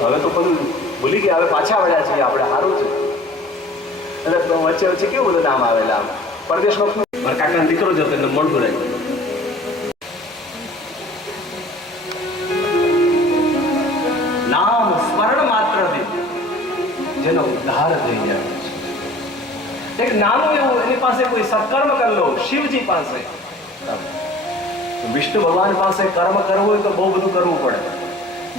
હવે તો બધું ભૂલી ગયા, હવે પાછા વળ્યા છીએ આપણે, સારું છે. એટલે વચ્ચે વચ્ચે કેવું બધું નામ આવેલા, આમ પરદેશમાં મારા કાકાનો દીકરો જતો એટલે મળતું રહે. નામ સ્મરણ માત્રથી જેનો ઉદ્ધાર થઈ જાય. એક નાનું એવું એની પાસે કોઈ સત્કર્મ કરી લો, શિવજી પાસે. વિષ્ણુ ભગવાન પાસે કર્મ કરવું હોય તો બહુ બધું કરવું પડે,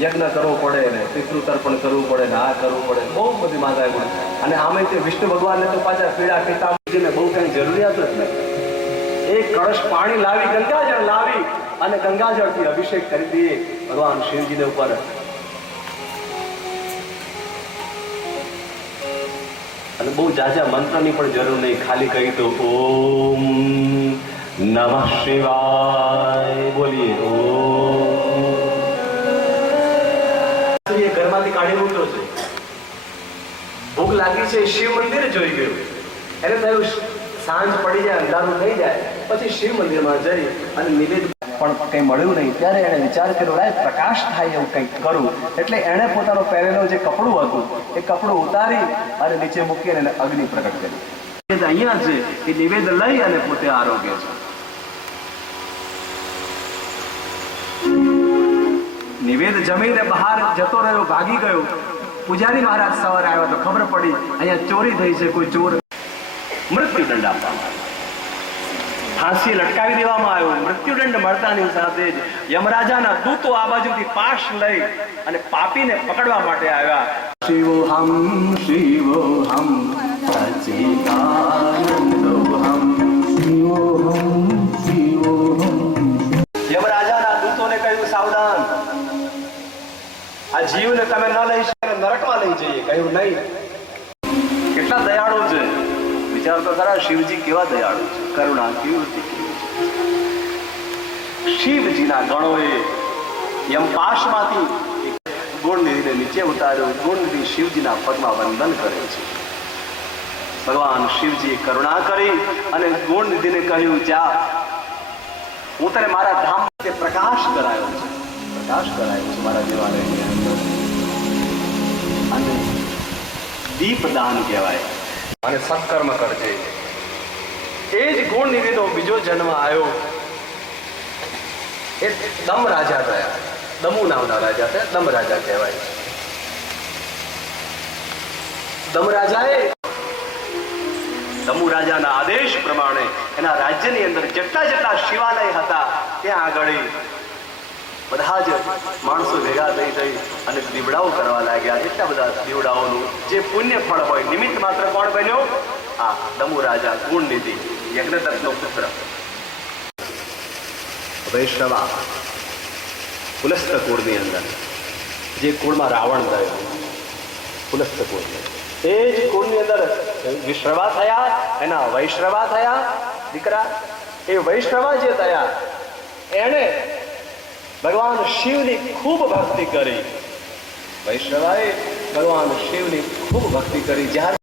યજ્ઞ કરવો પડે ને પિતૃ તર્પણ કરવું પડે ને આ કરવું પડે, બહુ બધી માથાએ પડે. અને આમે તે વિષ્ણુ ભગવાનને તો પાછા પીળા પિતાંબરીને બહુ કઈ જરૂરિયાત જ નથી. એક કળશ પાણી લાવી, ગંગાજળ લાવી અને ગંગાજળથી અભિષેક કરી દઈએ ભગવાન શિવજીને ઉપર. અને બહુ જાજા મંત્રની પણ જરૂર નહીં, ખાલી કહી તો ઓમ નમઃ શિવાય બોલીએ. ઓમ ઘરમાંથી કાઢી મૂક્યો છે, ભૂખ લાગી છે, શિવ મંદિર જોઈ ગયું. એને થયું સાંજ પડી જાય, અંધારું થઈ જાય, પછી શિવ મંદિરમાં જઈ અને નિવેદ પણ કંઈ મળ્યું નહીં. ત્યારે એણે વિચાર કર્યો, લાય પ્રકાશ થાય એવું કંઈક કરું. એટલે એણે પોતાનો પહેરેલો જે કપડું હતું એ કપડું ઉતારી અને નીચે મૂકી અને અગ્નિ પ્રગટ કરી. અહીંયા છે એ નિવેદ લઈ અને પોતે આરોગ્ય છે. નિવેદ જમીને બહાર જતો રહ્યો, ભાગી ગયો. પૂજારી મહારાજ સવારે આવ્યા તો ખબર પડી અહીંયા ચોરી થઈ છે, કોઈ ચોર મૃત્યુદંડ આપવામાં આવ્યો, ફાંસી લટકાવી દેવામાં આવ્યો. મૃત્યુદંડ મળતાની સાથે જ યમરાજાના દૂતો આ બાજુથી પાશ લઈ અને પાપીને પકડવા માટે આવ્યા. શિવોહમ શિવોહમ સચ્ચિદાનંદોહમ શિવોહમ શિવોહમ. યમરાજાના દૂતોને કહ્યું, સાવધાન, આ જીવને તમે ન લઈ શકો, નરકમાં લઈ જઈએ. કહ્યું નહીં. કેટલા દયાળુ છે, વિચાર તો ખરા. શિવજી કેવા દયાળુ છે, કરુણા કેવી રીતે. શિવજીના ગણોએ યમપાશમાંથી ગુણનિધિને નીચે ઉતાર્યો. ગુણનિધિ શિવજીના પગમાં વંદન કરે છે. ભગવાન શિવજીએ કરુણા કરી અને ગુણનિધિને કહ્યું, જા, હું તને મારા ધામ પ્રકાશ કરાયો છે, પ્રકાશ કરાયો છે મારા દેવાલયની અંદર. અને દીપદાન કહેવાય. અને સત્કર્મ કરજે. એ જ ગુણનિધિનો બીજો જન્મ આવ્યો. એ દમ રાજા થયા. દમુ નામના રાજા થયા, દમ રાજા કહેવાય. દમ રાજાએ દમુ રાજાના આદેશ પ્રમાણે એના રાજ્યની અંદર જેટલા જેટલા શિવાલય હતા ત્યાં આગળ બધા જ માણસો ભેગા થઈ અને દીવડાઓ કરવા લાગ્યા. એટલા બધા દીવડાઓનું જે પુણ્ય ફળ હોય નિમિત્ત માત્ર કોણ બન્યો? આ દમુ રાજા ગુણનિધિ, યજ્ઞદત્તનો પુત્ર. વૈષ્ણવા પુલસ્ત કુળની અંદર, જે કુળમાં રાવણ થયો, પુલસ્ત કુળ, એ જ કુળની અંદર વિશ્રવા થયા, એના વૈષ્ણવા થયા દીકરા. એ વૈષ્ણવા જે થયા એણે ભગવાન શિવની ખૂબ ભક્તિ કરી. વૈષ્ણવાએ ભગવાન શિવની ખૂબ ભક્તિ કરી. જ્યારે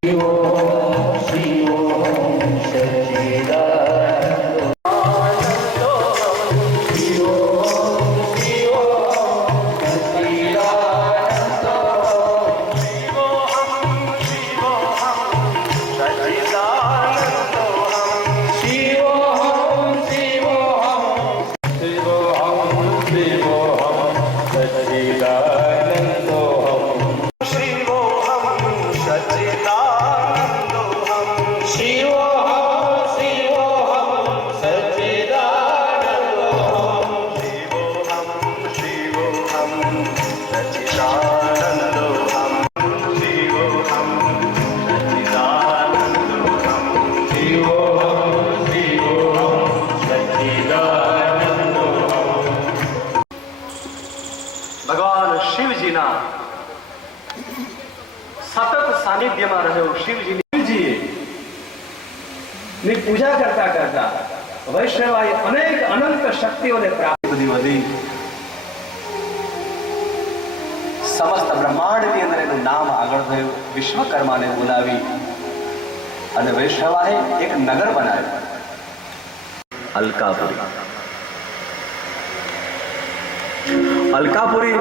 સતત સાનિધ્યમાં રહ્યો. શિવજીએ ની પૂજા કરતા કરતા વૈષ્ણવાએ અનેક અનંત શક્તિઓને પ્રાપ્ત વધી. સમસ્ત બ્રહ્માંડની અંદર એનું નામ આગળ થયું. વિશ્વકર્માને બોલાવી અને વૈષ્ણવાએ એક નગર બનાવ્યું, અલકાપુરી. અલકાપુરી